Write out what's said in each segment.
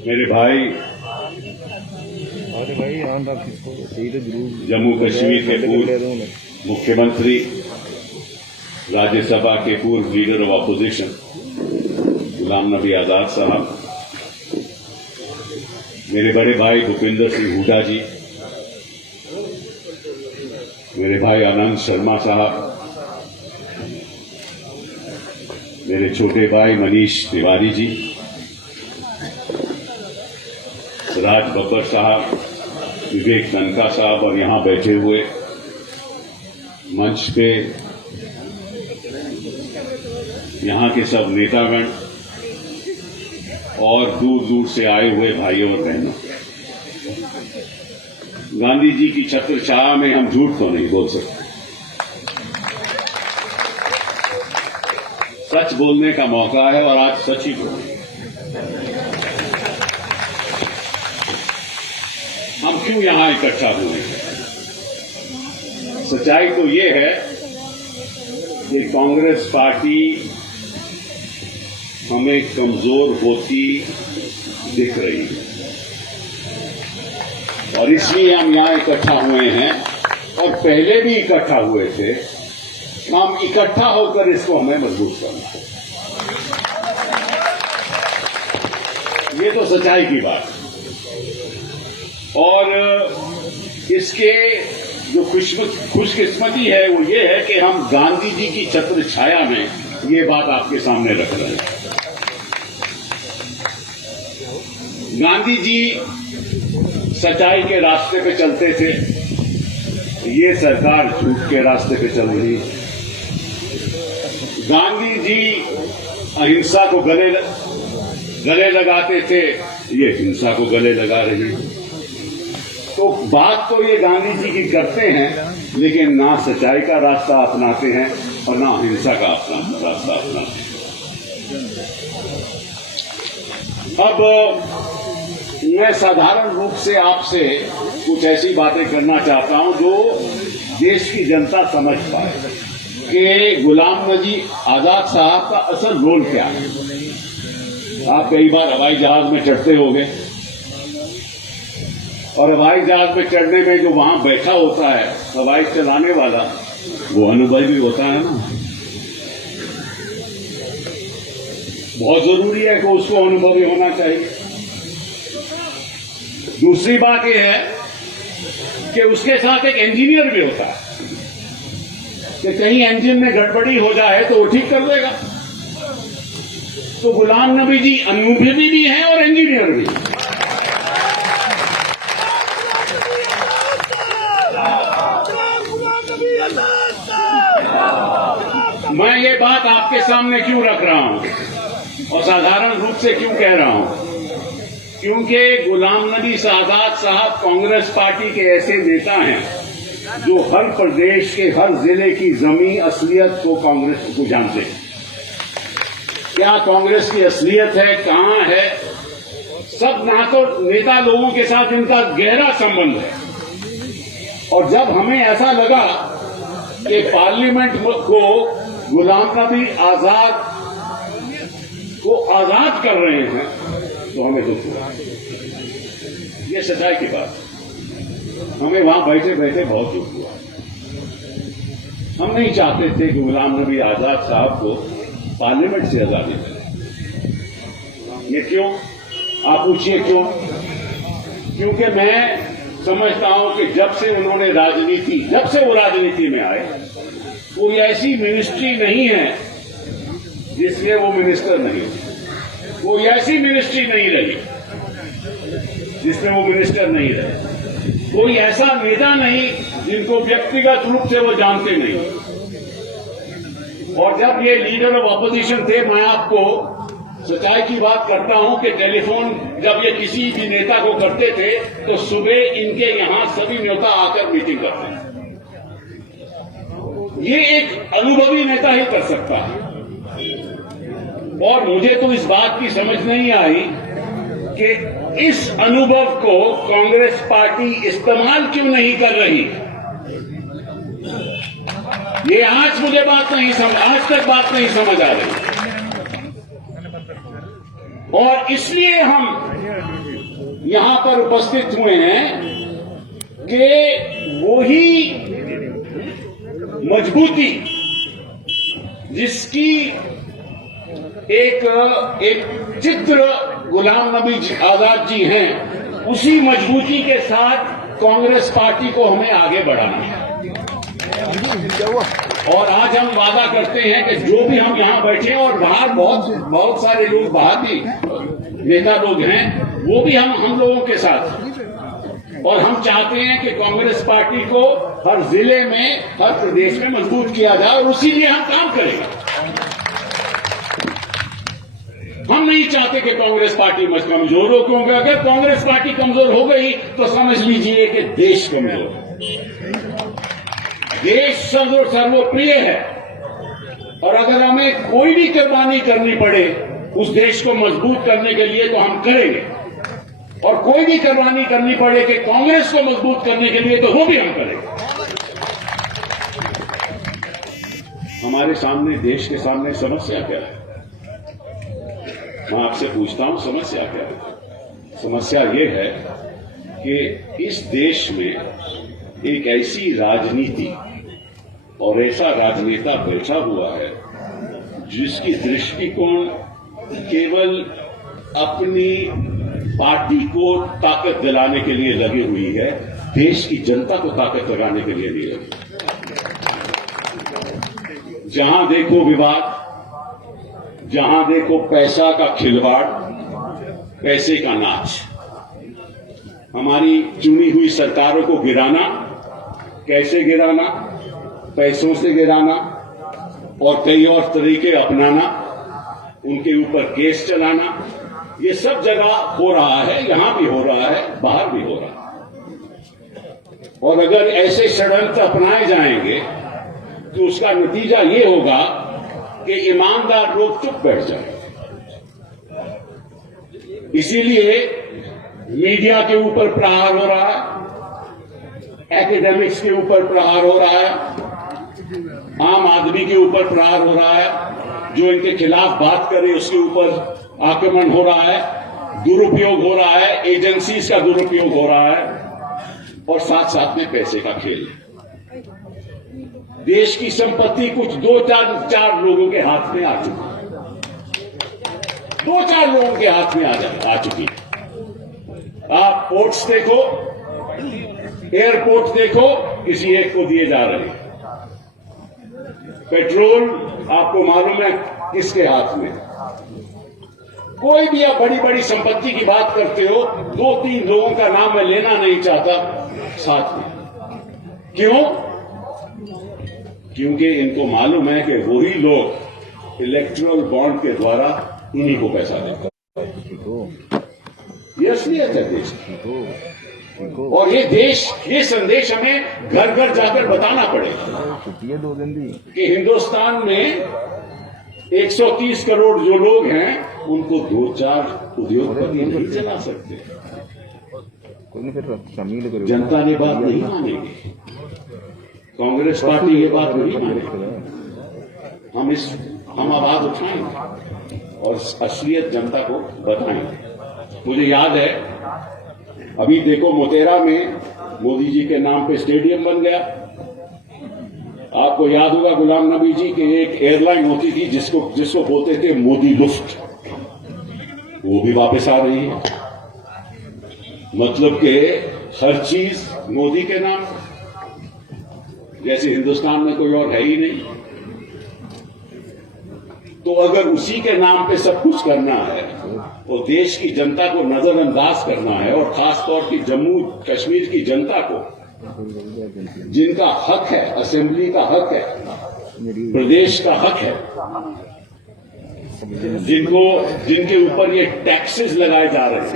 मेरे भाई जम्मू कश्मीर के पूर्व मुख्यमंत्री, राज्यसभा के पूर्व leader of opposition Ghulam Nabi Azad साहब, मेरे बड़े भाई भूपिंदर सिंह हुड्डा जी, मेरे भाई आनंद शर्मा साहब, मेरे छोटे भाई मनीष तिवारी जी, राज बब्बर साहब, विवेक तनखा साहब और यहां बैठे हुए मंच पे यहां के सब नेतागण और दूर दूर से आए हुए भाइयों और बहनों, गांधी जी की छत्र छाया में हम झूठ तो नहीं बोल सकते। सच बोलने का मौका है और आज सच ही बोलेंगे। हम क्यों यहां इकट्ठा हुए हैं? सच्चाई तो ये है कि कांग्रेस पार्टी हमें कमजोर होती दिख रही है और इसलिए हम यहां इकट्ठा हुए हैं और पहले भी इकट्ठा हुए थे। हम इकट्ठा होकर इसको हमें मजबूत करना है। ये तो सच्चाई की बात है और इसके जो खुशकिस्मती है वो ये है कि हम गांधी जी की छत्र छाया में ये बात आपके सामने रख रहे हैं। गांधी जी सच्चाई के रास्ते पे चलते थे, ये सरकार झूठ के रास्ते पे चल रही है। गांधी जी अहिंसा को गले लगाते थे, ये हिंसा को गले लगा रही है। तो बात तो ये गांधी जी की करते हैं, लेकिन ना सच्चाई का रास्ता अपनाते हैं और ना हिंसा का रास्ता अपनाते हैं। अब मैं साधारण रूप से आपसे कुछ ऐसी बातें करना चाहता हूं जो देश की जनता समझ पाए कि गुलाम नबी आजाद साहब का असल रोल क्या है। आप कई बार हवाई जहाज में चढ़ते होंगे और हवाई जहाज में चढ़ने में जो वहां बैठा होता है हवाई चलाने वाला, वो अनुभवी होता है ना। बहुत जरूरी है कि उसको अनुभवी होना चाहिए। दूसरी बात यह है कि उसके साथ एक इंजीनियर भी होता है कि कहीं इंजन में गड़बड़ी हो जाए तो वो ठीक कर देगा। तो गुलाम नबी जी अनुभवी भी हैं और इंजीनियर भी। मैं ये बात आपके सामने क्यों रख रहा हूं और साधारण रूप से क्यों कह रहा हूं? क्योंकि गुलाम नबी आजाद साहब कांग्रेस पार्टी के ऐसे नेता हैं जो हर प्रदेश के हर जिले की जमीन असलियत को कांग्रेस को जानते हैं। क्या कांग्रेस की असलियत है, कहां है, सब ना तो नेता लोगों के साथ इनका गहरा संबंध है। और जब हमें ऐसा लगा कि पार्लियामेंट को गुलाम नबी आजाद को आजाद कर रहे हैं तो हमें दुख हुआ। ये सच्चाई की बात, हमें वहां बैठे बैठे बहुत दुख हुआ। हम नहीं चाहते थे कि गुलाम नबी आजाद साहब को पार्लियामेंट से आजादी मिले। ये क्यों? आप पूछिए क्यों? क्योंकि मैं समझता हूं कि जब से वो राजनीति में आए, कोई ऐसी मिनिस्ट्री नहीं है जिसमें वो मिनिस्टर नहीं, कोई ऐसी मिनिस्ट्री नहीं रही जिसमें वो मिनिस्टर नहीं रहे, कोई ऐसा नेता नहीं जिनको व्यक्तिगत रूप से वो जानते नहीं। और जब ये लीडर ऑफ अपोजिशन थे, मैं आपको सच्चाई की बात करता हूं कि टेलीफोन जब ये किसी भी नेता को करते थे तो सुबह इनके यहां सभी नेता आकर मीटिंग करते थे। ये एक अनुभवी नेता ही कर सकता है। और मुझे तो इस बात की समझ नहीं आई कि इस अनुभव को कांग्रेस पार्टी इस्तेमाल क्यों नहीं कर रही। ये आज मुझे आज तक बात नहीं समझ आ रही, और इसलिए हम यहां पर उपस्थित हुए हैं कि वही मजबूती जिसकी एक चित्र गुलाम नबी आजाद जी हैं, उसी मजबूती के साथ कांग्रेस पार्टी को हमें आगे बढ़ाना है। और आज हम वादा करते हैं कि जो भी हम यहां बैठे हैं और बाहर बहुत सारे लोग बाहर भी नेता लोग हैं, वो भी हम लोगों के साथ, और हम चाहते हैं कि कांग्रेस पार्टी को हर जिले में, हर प्रदेश में मजबूत किया जाए, और उसी लिए हम काम करेंगे। हम नहीं चाहते कि कांग्रेस पार्टी कमजोर हो, क्योंकि अगर कांग्रेस पार्टी कमजोर हो गई तो समझ लीजिए कि देश कमजोर है। देश सर्वप्रिय है, और अगर हमें कोई भी कुर्बानी करनी पड़े उस देश को मजबूत करने के लिए तो हम करेंगे, और कोई भी कुर्बानी करनी पड़े कि कांग्रेस को मजबूत करने के लिए तो वो भी हम करेंगे। हमारे सामने, देश के सामने समस्या क्या है? मैं आपसे पूछता हूं, समस्या क्या है? समस्या ये है कि इस देश में एक ऐसी राजनीति और ऐसा राजनेता बैठा हुआ है जिसकी दृष्टिकोण केवल अपनी पार्टी को ताकत दिलाने के लिए लगी हुई है, देश की जनता को ताकत लगाने के लिए नहीं लगी। जहां देखो विवाद, जहां देखो पैसा का खिलवाड़, पैसे का नाच, हमारी चुनी हुई सरकारों को गिराना। कैसे गिराना? पैसों से गिराना, और कई और तरीके अपनाना, उनके ऊपर केस चलाना। ये सब जगह हो रहा है, यहां भी हो रहा है, बाहर भी हो रहा है। और अगर ऐसे षड्यंत्र अपनाए जाएंगे तो उसका नतीजा ये होगा कि ईमानदार लोग चुप बैठ जाएंगे। इसीलिए मीडिया के ऊपर प्रहार हो रहा है, एकेडमिक्स के ऊपर प्रहार हो रहा है, आम आदमी के ऊपर प्रहार हो रहा है, जो इनके खिलाफ बात करे उसके ऊपर आक्रमण हो रहा है, दुरुपयोग हो रहा है, एजेंसीज का दुरुपयोग हो रहा है, और साथ साथ में पैसे का खेल। देश की संपत्ति कुछ दो चार लोगों के हाथ में आ चुकी है, 2-4 लोगों के हाथ में आ चुकी है। आप पोर्ट्स देखो, एयरपोर्ट देखो, किसी एक को दिए जा रहे हैं। पेट्रोल आपको मालूम है किसके हाथ में? कोई भी आप बड़ी बड़ी संपत्ति की बात करते हो, 2-3 लोगों का नाम मैं लेना नहीं चाहता साथ में। क्यों? क्योंकि इनको मालूम है कि वही लोग इलेक्टोरल बॉन्ड के द्वारा इन्हीं को पैसा देते हैं। ये असलियत है देश की, और ये संदेश हमें घर घर जाकर बताना पड़ेगा कि हिंदुस्तान में 130 करोड़ जो लोग हैं उनको 2-4 उद्योगपति नहीं चला सकते। जनता ने बात नहीं मानेगी, कांग्रेस पार्टी ये बात नहीं मानेगी। हम आवाज उठाएंगे और असलियत जनता को बताएंगे। मुझे याद है, अभी देखो मोटेरा में मोदी जी के नाम पे स्टेडियम बन गया। आपको याद होगा गुलाम नबी जी की एक एयरलाइन होती थी जिसको बोलते थे मोदी लुफ्ट, वो भी वापस आ रही है। मतलब कि हर चीज मोदी के नाम, जैसे हिंदुस्तान में कोई और है ही नहीं। तो अगर उसी के नाम पे सब कुछ करना है तो देश की जनता को नजरअंदाज करना है, और खासतौर की जम्मू कश्मीर की जनता को, जिनका हक है, असेंबली का हक है, प्रदेश का हक है, जिनके ऊपर ये टैक्सेस लगाए जा रहे हैं,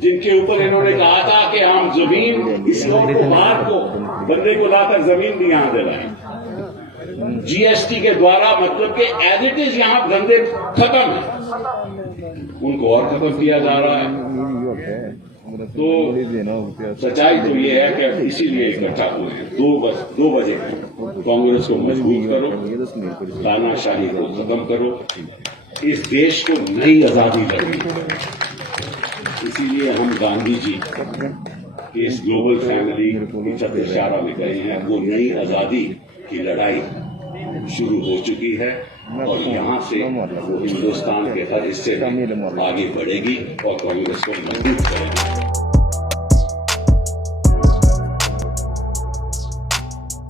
जिनके ऊपर इन्होंने कहा था कि हम जमीन इस लोगों को, बाहर को, बंदे को लाकर जमीन भी यहां दिलाएं। जीएसटी के द्वारा, मतलब कि एज इट इज यहां धंधे खत्म है, उनको और खत्म किया जा रहा है। तो सच्चाई तो ये है कि अब इसीलिए इकट्ठा हुए हैं। 2 बजे कांग्रेस को मजबूत करो, तानाशाही को खत्म करो, इस देश को नई आजादी लड़नी है। इसीलिए हम गांधी जी इस ग्लोबल फैमिली की छत्रछाया में गए हैं। वो नई आजादी की लड़ाई शुरू हो चुकी है और यहाँ से वो हिंदुस्तान के हर हिस्से में आगे बढ़ेगी और कांग्रेस को मजबूत करेगी।